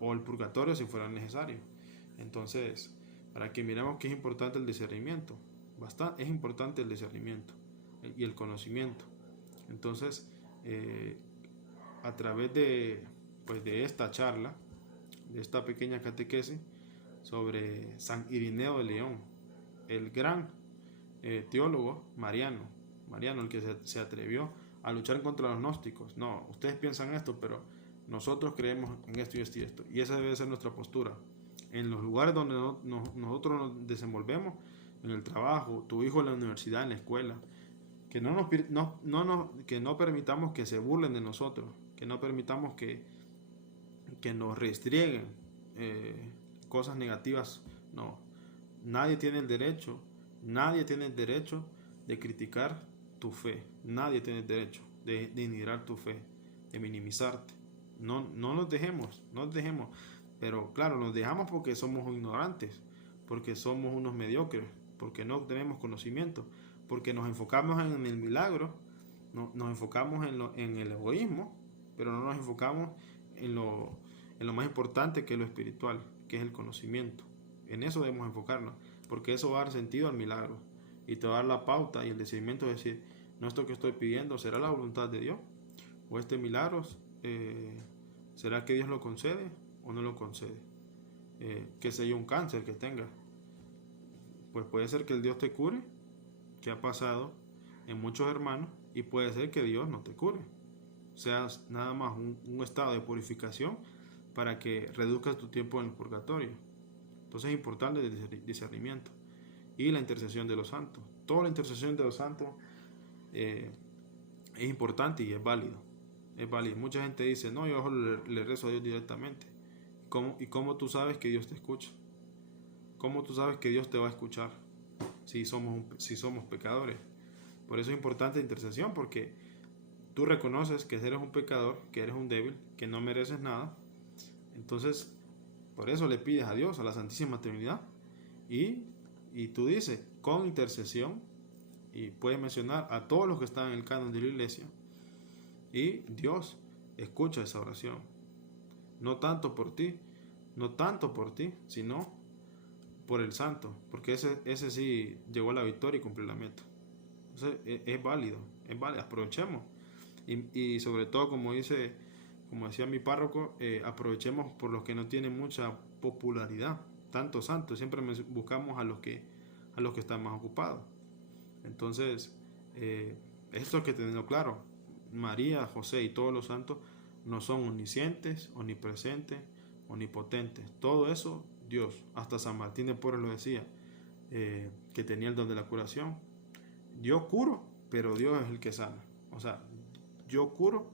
o el purgatorio si fuera necesario. Entonces, para que miremos que es importante el discernimiento, es importante el discernimiento y el conocimiento. Entonces, a través de esta charla, de esta pequeña catequesis sobre San Irineo de León, el gran teólogo mariano, el que se atrevió a luchar contra los gnósticos. No, ustedes piensan esto, pero nosotros creemos en esto y esto y esto. Y esa debe ser nuestra postura. En los lugares donde nosotros nos desenvolvemos, en el trabajo, tu hijo en la universidad, en la escuela, que no permitamos que se burlen de nosotros, que no permitamos que nos restrieguen cosas negativas. No, nadie tiene el derecho de criticar tu fe. Nadie tiene el derecho de denigrar tu fe, de minimizarte. No nos dejemos, pero claro, nos dejamos porque somos ignorantes, porque somos unos mediocres, porque no tenemos conocimiento, porque nos enfocamos en el milagro, nos enfocamos en el egoísmo, pero no nos enfocamos en lo más importante, que es lo espiritual, que es el conocimiento. En eso debemos enfocarnos, porque eso va a dar sentido al milagro y te va a dar la pauta y el discernimiento de decir, no, esto que estoy pidiendo será la voluntad de Dios, o este milagro será que Dios lo concede o no lo concede. Que sea un cáncer que tenga, pues puede ser que el Dios te cure, que ha pasado en muchos hermanos, y puede ser que Dios no te cure, seas nada más un estado de purificación para que reduzcas tu tiempo en el purgatorio. Entonces es importante el discernimiento y la intercesión de los santos. Toda la intercesión de los santos es importante y es válido. Mucha gente dice, no, yo le rezo a Dios directamente. ¿Y cómo tú sabes que Dios te escucha? ¿Cómo tú sabes que Dios te va a escuchar si somos pecadores? Por eso es importante la intercesión, porque tú reconoces que eres un pecador, que eres un débil, que no mereces nada. Entonces, por eso le pides a Dios, a la Santísima Trinidad, y tú dices, con intercesión, y puedes mencionar a todos los que están en el canon de la iglesia, y Dios escucha esa oración. No tanto por ti, sino por el santo, porque ese sí llegó a la victoria y cumplió la meta. Entonces es válido, aprovechemos. Y sobre todo, como decía mi párroco, aprovechemos por los que no tienen mucha popularidad, tanto santos. Siempre buscamos a los que están más ocupados. Entonces, esto hay que tenerlo claro. María, José y todos los santos no son omniscientes, omnipresentes, omnipotentes. Todo eso Dios. Hasta San Martín de Porres lo decía, que tenía el don de la curación. Yo curo, pero Dios es el que sana. O sea, yo curo,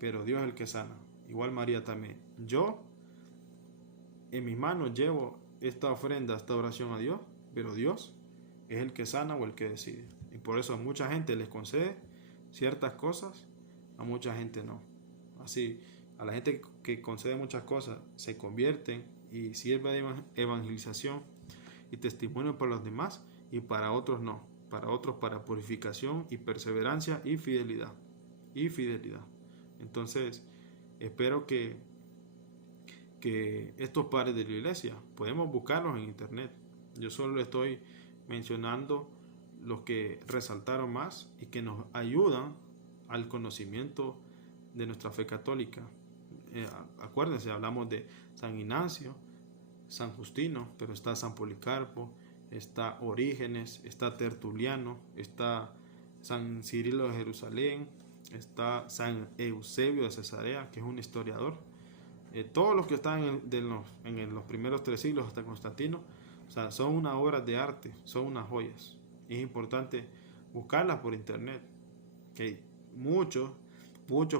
pero Dios es el que sana. Igual María también. Yo en mis manos llevo esta ofrenda, esta oración a Dios, pero Dios es el que sana o el que decide. Y por eso a mucha gente les concede ciertas cosas, a mucha gente no. Así, a la gente que concede muchas cosas se convierten y sirve de evangelización y testimonio para los demás, y para otros no. Para otros para purificación y perseverancia y fidelidad. Entonces, espero que estos padres de la iglesia, podemos buscarlos en internet. Yo solo estoy mencionando los que resaltaron más y que nos ayudan al conocimiento de nuestra fe católica. Acuérdense, hablamos de San Ignacio, San Justino, pero está San Policarpo, está Orígenes, está Tertuliano, está San Cirilo de Jerusalén, está San Eusebio de Cesarea, que es un historiador. Todos los que están en los primeros 3 siglos hasta Constantino, o sea, son unas obras de arte, son unas joyas. Es importante buscarlas por internet, que muchos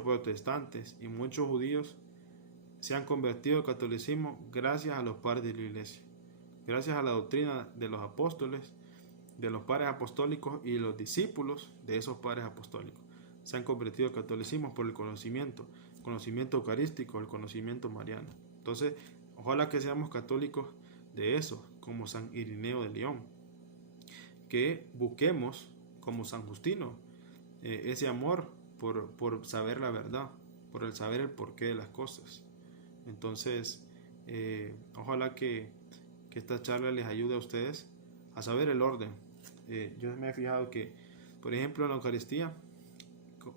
protestantes y muchos judíos se han convertido al catolicismo gracias a los padres de la iglesia, gracias a la doctrina de los apóstoles, de los padres apostólicos y los discípulos de esos padres apostólicos. Se han convertido al catolicismo por el conocimiento eucarístico, el conocimiento mariano. Entonces, ojalá que seamos católicos de eso, como San Irineo de León, que busquemos, como San Justino, ese amor por saber la verdad, por el saber el porqué de las cosas. Entonces, ojalá que esta charla les ayude a ustedes a saber el orden. Yo me he fijado que, por ejemplo, en la Eucaristía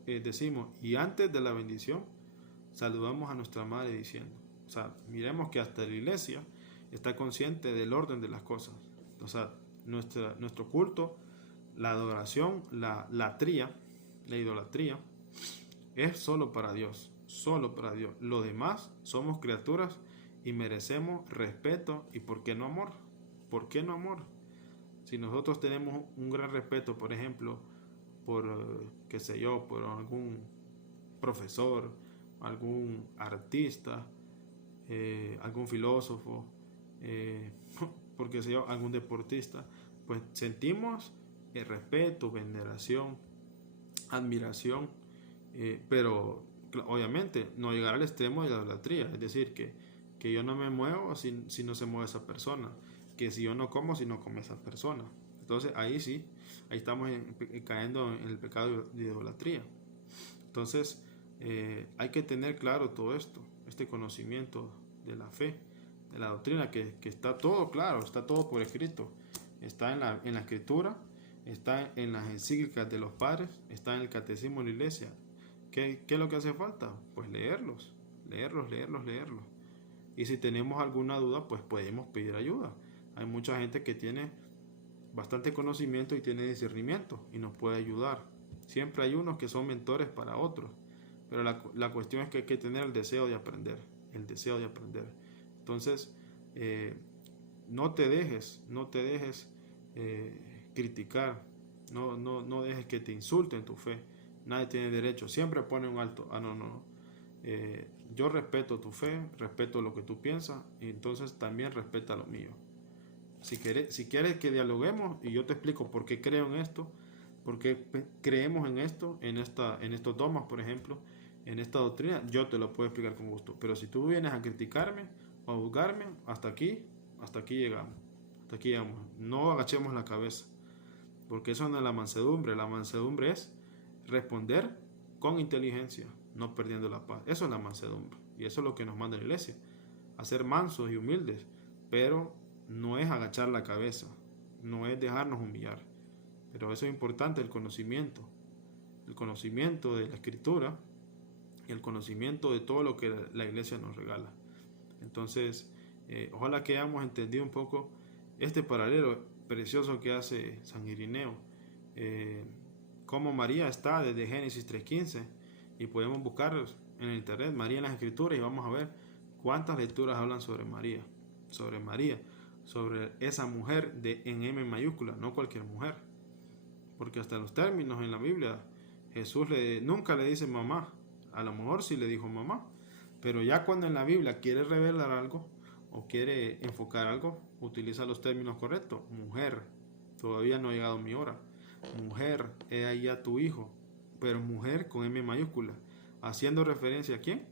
decimos, y antes de la bendición, saludamos a nuestra madre diciendo, o sea, miremos que hasta la iglesia está consciente del orden de las cosas. O sea, nuestro culto, la adoración, la latría, la idolatría, es solo para Dios, solo para Dios. Lo demás somos criaturas y merecemos respeto y ¿por qué no amor? ¿Por qué no amor? Si nosotros tenemos un gran respeto, por ejemplo, por, qué sé yo, por algún profesor, algún artista, algún filósofo, por qué sé yo, algún deportista, pues sentimos respeto, veneración, admiración, pero obviamente no llegar al extremo de la idolatría, es decir, que yo no me muevo si no se mueve esa persona, que si yo no como si no come esa persona. Entonces ahí sí, ahí estamos cayendo en el pecado de idolatría. Entonces hay que tener claro todo esto, este conocimiento de la fe, de la doctrina, que está todo claro, está todo por escrito, está en la escritura, está en las encíclicas de los padres, está en el catecismo de la iglesia. ¿Qué es lo que hace falta? Pues leerlos. Y si tenemos alguna duda, pues podemos pedir ayuda. Hay mucha gente que tiene bastante conocimiento y tiene discernimiento y nos puede ayudar. Siempre hay unos que son mentores para otros, pero la cuestión es que hay que tener el deseo de aprender, Entonces, no te dejes criticar, no dejes que te insulten tu fe. Nadie tiene derecho, siempre pone un alto. No. Yo respeto tu fe, respeto lo que tú piensas, y entonces también respeta lo mío. Si quieres que dialoguemos y yo te explico por qué creo en esto, por qué creemos en esto, en estos dogmas, por ejemplo, en esta doctrina, yo te lo puedo explicar con gusto. Pero si tú vienes a criticarme o a juzgarme, hasta aquí llegamos. No agachemos la cabeza, porque eso no es la mansedumbre. La mansedumbre es responder con inteligencia, no perdiendo la paz. Eso es la mansedumbre, y eso es lo que nos manda la iglesia, a ser mansos y humildes, pero no es agachar la cabeza, no es dejarnos humillar. Pero eso es importante, el conocimiento de la escritura y el conocimiento de todo lo que la iglesia nos regala. Entonces, ojalá que hayamos entendido un poco este paralelo precioso que hace San Irineo, cómo María está desde Génesis 3:15, y podemos buscar en el internet María en las escrituras y vamos a ver cuántas lecturas hablan sobre María, sobre esa mujer en M mayúscula, no cualquier mujer, porque hasta los términos en la Biblia Jesús nunca le dice mamá. A lo mejor sí le dijo mamá, pero ya cuando en la Biblia quiere revelar algo o quiere enfocar algo, utiliza los términos correctos. Mujer, todavía no ha llegado mi hora. Mujer, he ahí a tu hijo, pero mujer con M mayúscula, haciendo referencia ¿a quién?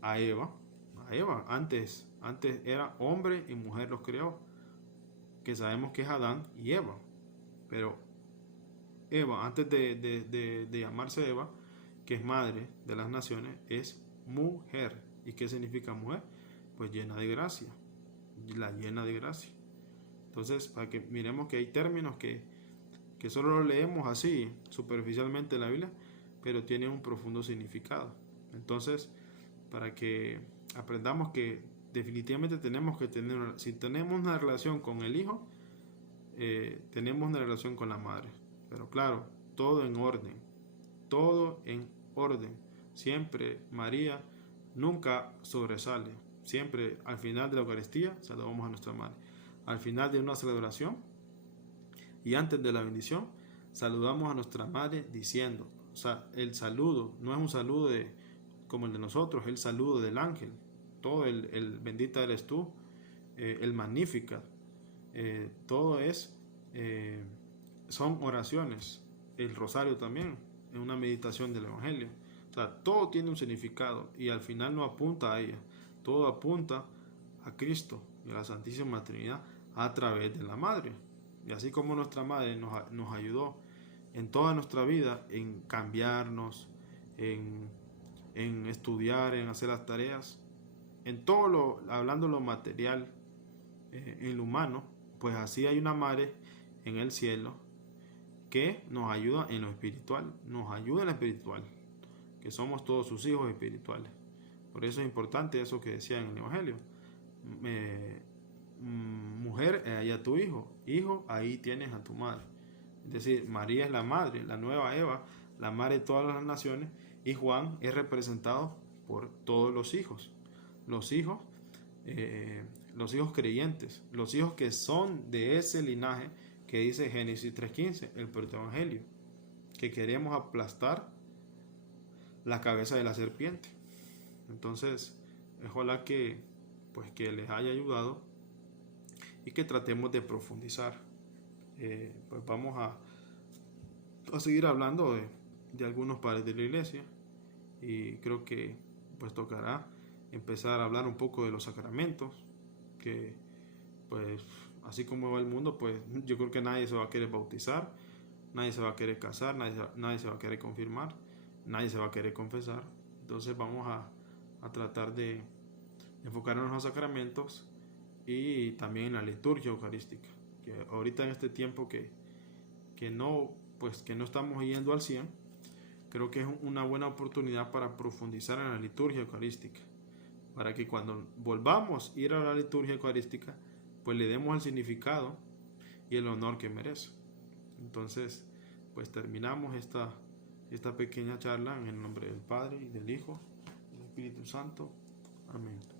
A Eva. Antes era hombre y mujer los creó, que sabemos que es Adán y Eva, pero Eva, antes de llamarse Eva, que es madre de las naciones, es mujer. ¿Y qué significa mujer? Pues llena de gracia, la llena de gracia. Entonces, para que miremos que hay términos que solo lo leemos así, superficialmente en la Biblia, pero tienen un profundo significado. Entonces, para que aprendamos que definitivamente tenemos que tener, si tenemos una relación con el Hijo, tenemos una relación con la Madre. Pero claro, todo en orden, todo en orden. Siempre María nunca sobresale. Siempre al final de la Eucaristía saludamos a nuestra Madre. Al final de una celebración y antes de la bendición, saludamos a nuestra Madre diciendo, o sea, el saludo no es un saludo como el de nosotros, es el saludo del ángel. Todo el bendita eres tú, el Magnificat, todo son oraciones. El rosario también es una meditación del Evangelio. O sea, todo tiene un significado y al final no apunta a ella. Todo apunta a Cristo y a la Santísima Trinidad a través de la Madre. Y así como nuestra Madre nos ayudó en toda nuestra vida en cambiarnos, en estudiar, en hacer las tareas, en todo hablando lo material, en lo humano, pues así hay una Madre en el cielo que nos ayuda en lo espiritual, nos ayuda en lo espiritual, que somos todos sus hijos espirituales. Por eso es importante eso que decía en el Evangelio. Mujer, ahí a tu hijo. Hijo, ahí tienes a tu madre. Es decir, María es la madre, la nueva Eva, la madre de todas las naciones, y Juan es representado por todos los hijos. Los hijos creyentes, los hijos que son de ese linaje que dice Génesis 3:15, el protoevangelio, que queremos aplastar la cabeza de la serpiente. Entonces, ojalá que les haya ayudado y que tratemos de profundizar. Pues vamos a seguir hablando de algunos padres de la iglesia, y creo que pues tocará empezar a hablar un poco de los sacramentos, que pues así como va el mundo, pues yo creo que nadie se va a querer bautizar, nadie se va a querer casar, nadie se va a querer confirmar, nadie se va a querer confesar. Entonces vamos a tratar de enfocarnos en los sacramentos y también en la liturgia eucarística, que ahorita en este tiempo que no estamos yendo al 100, creo que es una buena oportunidad para profundizar en la liturgia eucarística, para que cuando volvamos a ir a la liturgia eucarística, pues le demos el significado y el honor que merece. Entonces, pues terminamos esta pequeña charla en el nombre del Padre y del Hijo y del Espíritu Santo. Amén.